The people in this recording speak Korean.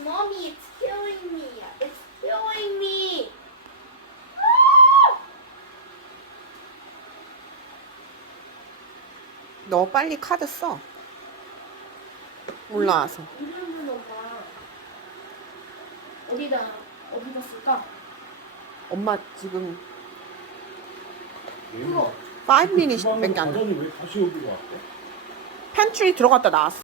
Mommy, it's killing me. It's killing me. 너 빨리 카드 써. 올라와서. 이름은 엄마. 어디다 쓸까? 엄마 지금 그거. 5 minutes밖에 안 돼. 왜 다시 여기로 왔대? 팬트리 들어갔다 나왔어.